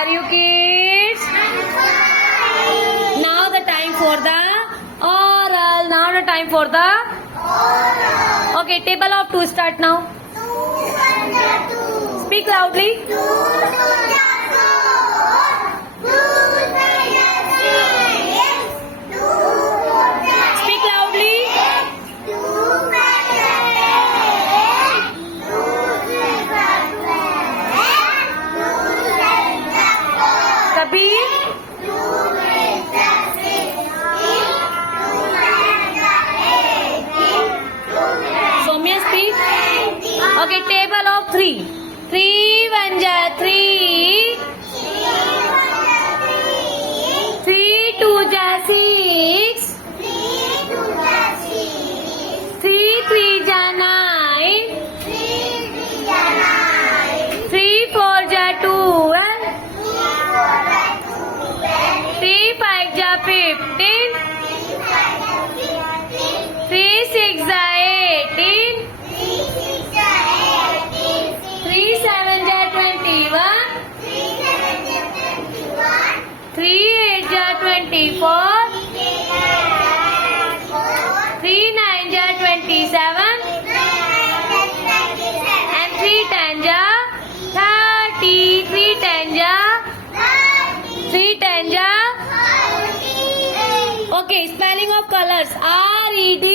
are you kids? Now the time for the oral. Now the time for the oral. Okay, table of two start now. Speak loudly. Speak loudly. Kabir. Soumya, speak. Okay, table of three. 3 1 ja 3. 3 2 ja 6. 3 3 ja 9. 3 4 ja 12. 3 5 ja 15. 3 6 ja 18. 3 7 ja 21. 3 8 ja 24. 3 9 ja 27. And 3 10 ja 30. 3 10 ja 3 10 ja. Okay, spelling of colors. R-E-D.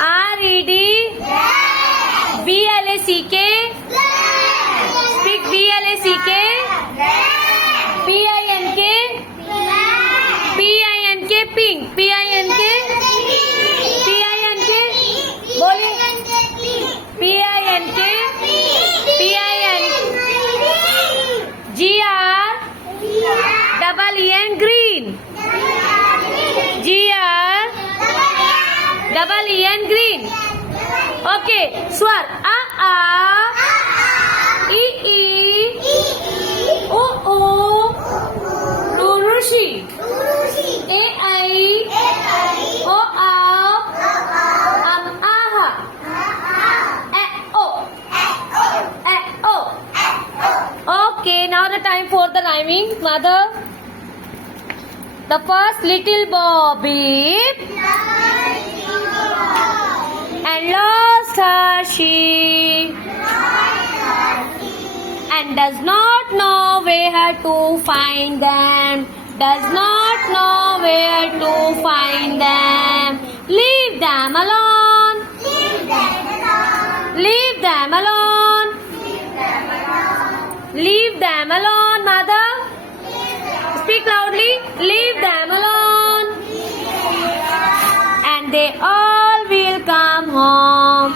R-E-D. B-L-A-C-K. Speak B-L-A-C-K. P-I-N-K. P-I-N-K. Pink. P-I-N-K. P-I-N-K. बोलिए. P-I-N-K. P-I-N. G-R. Double E-N. Green. G-R. Double E-N. Green. Okay. Swar. A-A. E-E. O-O. Rurushi. A-I. O-A. Aha. E-O. E-O. Okay, now the time for the rhyming. Mother. The first little Bobby and lost her sheep and does not know where to find them. Does not know where to find them. Leave them alone. Leave them alone. Leave them alone, mother. Speak loudly. Leave them alone. And they all will come home.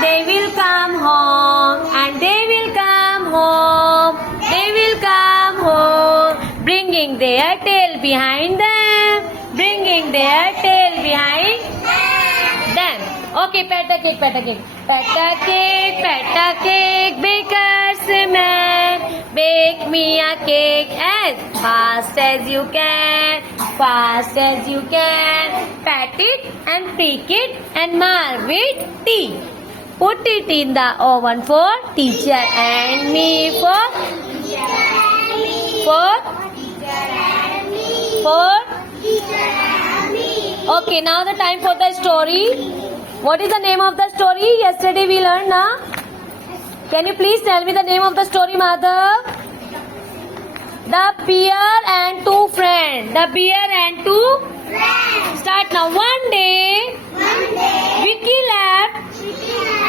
They will come home. And they will come home. They will come home. Bringing their tail behind them. Bringing their tail behind them. Okay, pat a cake, pat a cake. Pat a cake, pat a cake. Baker's man. Bake me a cake as fast as you can. Fast as you can. Pat it and prick it and mark with tea. Put it in the oven for teacher and me for Okay, now the time for the story. What is the name of the story? Yesterday we learned, na? Can you please tell me the name of the story, mother? The bear and two friends. The bear and two friends. Start now. One day, Vicky left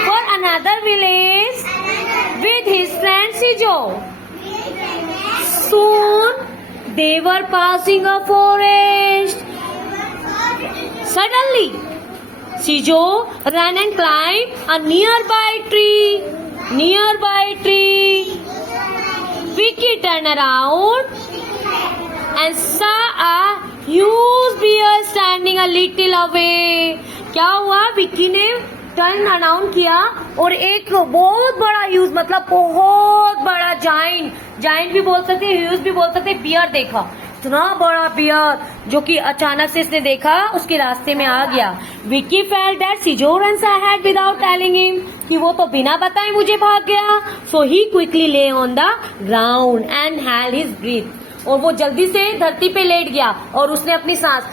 for another village with his friend Sijo. Soon, they were passing a forest. Suddenly, Sijo ran and climbed a nearby tree. Vicky turned around and saw a huge bear standing a little away. क्या हुआ? विक्की ने turn around किया और एक बहुत बड़ा huge मतलब बहुत बड़ा जाइंट भी बोल सकते हैं, ह्यूज भी बोल सकते हैं, बियर देखा. इतना बड़ा बियर जो कि अचानक से इसने देखा उसके रास्ते में आ गया। विक्की फेल्ट दैट सिजो runs ahead without telling him, कि वो तो बिना बताए मुझे भाग गया। So he quickly lay on the ground and held his breath, और वो जल्दी से धरती पे लेट गया और उसने अपनी सांस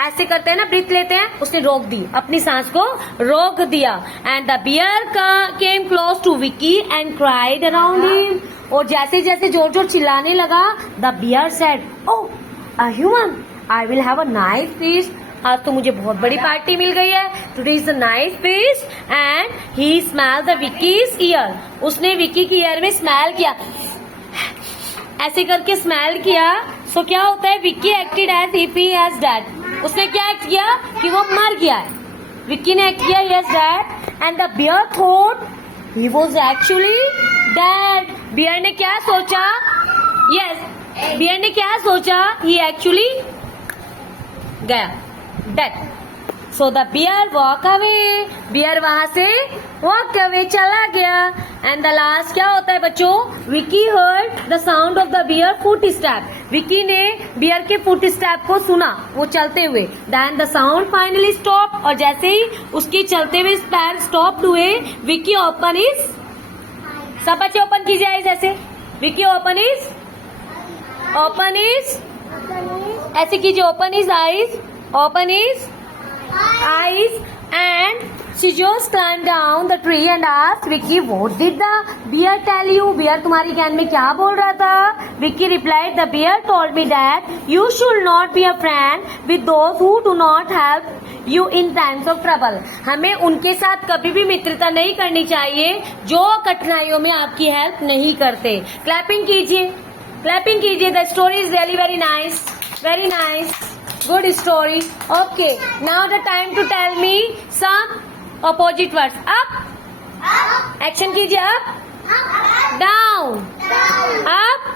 ऐसे करते हैं ना, ब्रीथ लेते हैं, उसने रोक दी, अपनी सांस को रोक दिया। And the bear came close to Vicky and cried around him, और जैसे जैसे जोर जोर चिल्लाने लगा, the bear said, oh a human, I will have a nice feast, आज तो मुझे बहुत बड़ी पार्टी मिल गई है, today is the nice feast. And he smell the Vicky's ear, उसने विक्की की ईयर में स्मेल किया, ऐसे करके स्मेल किया। सो क्या होता है, Vicky acted as if he has dead, उसने क्या एक्ट किया कि वो मर गया है। विक्की ने एक्ट किया he has dead and the bear thought he was actually dead. Bear ने क्या सोचा, यस बियर ने क्या सोचा, ही एक्चुअली गया, dead. So the bear walk away, bear वहां से वॉक अवे चला गया। एंड द लास्ट क्या होता है बच्चों, Vicky heard the sound of the bear foot step, Vicky ने बियर के फुट स्टेप को सुना, वो चलते हुए। Then the sound finally stop, और जैसे ही उसके चलते हुए पैर स्टॉप हुए, विक्की ओपन इज, सब बच्चे ओपन कीजिए आइज ऐसे, Vicky open is, open is, ऐसे कीजिए, open is eyes, open is eyes, and she just climbed down the tree and asked Vicky, what did the bear tell you? Bear तुम्हारी ज्ञान में क्या बोल रहा था? Vicky replied, the bear told me that you should not be a friend with those who do not help you in times of trouble. हमें उनके साथ कभी भी मित्रता नहीं करनी चाहिए जो कठिनाइयों में आपकी हेल्प नहीं करते। क्लैपिंग कीजिए, क्लैपिंग कीजिए। The story is really very nice, very nice. Good story. Okay, now the time to tell me some opposite words. Up, action कीजिए, up, down, up,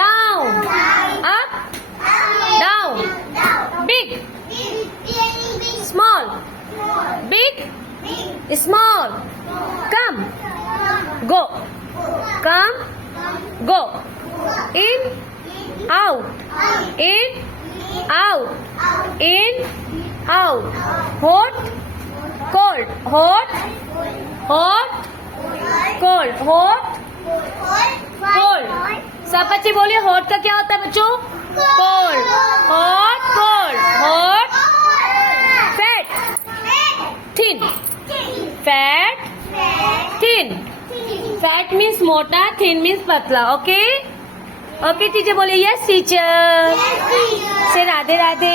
down, up, down, big, small, big, small, come, go, come, go, in, out, in, out, in, out, hot, cold, hot, hot, cold, hot, cold। सब बच्चे बोलिए, hot का क्या होता है बच्चों, cold, hot, cold, hot, fat, thin, fat, thin, fat means मोटा, thin means पतला। ओके, ओके टीचर बोले, यस टीचर, से राधे राधे।